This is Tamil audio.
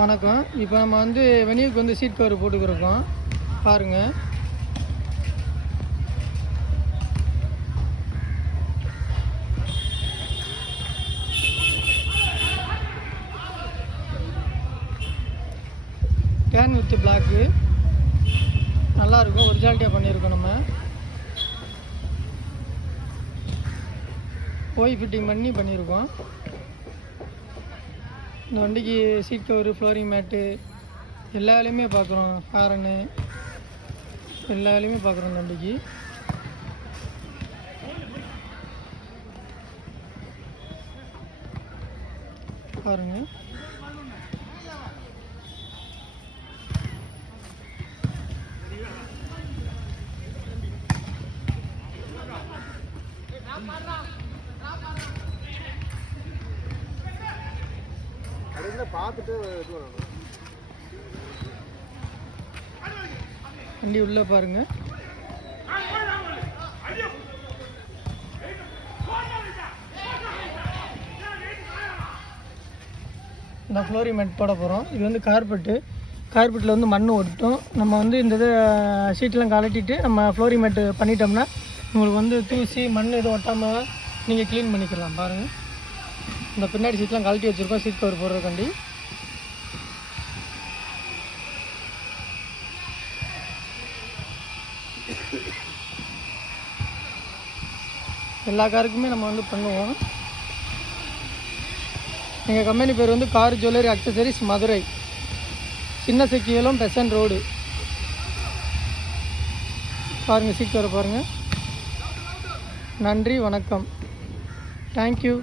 வணக்கம். இப்போ நம்ம வந்து வெனியூக்கு வந்து சீட் கவர் போட்டுக்கிருக்கோம் பாருங்கள். டேன் வித் பிளாக்கு நல்லாயிருக்கும், ஒரிஜினாலிட்டியாக பண்ணியிருக்கோம். நம்ம ஓய் ஃபிட்டிங் பண்ணியிருக்கோம். இந்த வண்டிக்கு சீட் கவரு, ஃப்ளோரிங் மேட்டு எல்லா வேலையுமே பார்க்குறோம். ஹாரனு எல்லா வேலையுமே பார்க்குறோம் இந்த வண்டிக்கு. பாருங்கள். பார்த்துட்டு வண்டி உள்ளே பாருங்கள். இந்த ஃப்ளோரிங் மேட் போட போகிறோம். இது வந்து கார்பெட்டில் வந்து மண் ஒட்டும். நம்ம வந்து இந்த இது சீட்டெலாம் கலட்டிட்டு நம்ம ஃப்ளோரிங் மேட்டு பண்ணிட்டோம்னா உங்களுக்கு வந்து தூசி மண் எதுவும் ஒட்டாமல் நீங்கள் க்ளீன் பண்ணிக்கலாம். பாருங்கள், இந்த பின்னாடி சீட்லாம் கழட்டி வச்சுருக்கோம் சீட் கவர் போடுறதுக்காண்டி. எல்லா காருக்குமே நம்ம வந்து பண்ணுவோம். எங்கள் கம்பெனி பேர் வந்து கார் ஜுவல்லரி அக்சசரிஸ் மதுரை, சின்ன செக்கியலம் பெசன்ட் ரோடு. பாருங்கள், சீட் கவர் பாருங்கள். நன்றி, வணக்கம், தேங்க்யூ.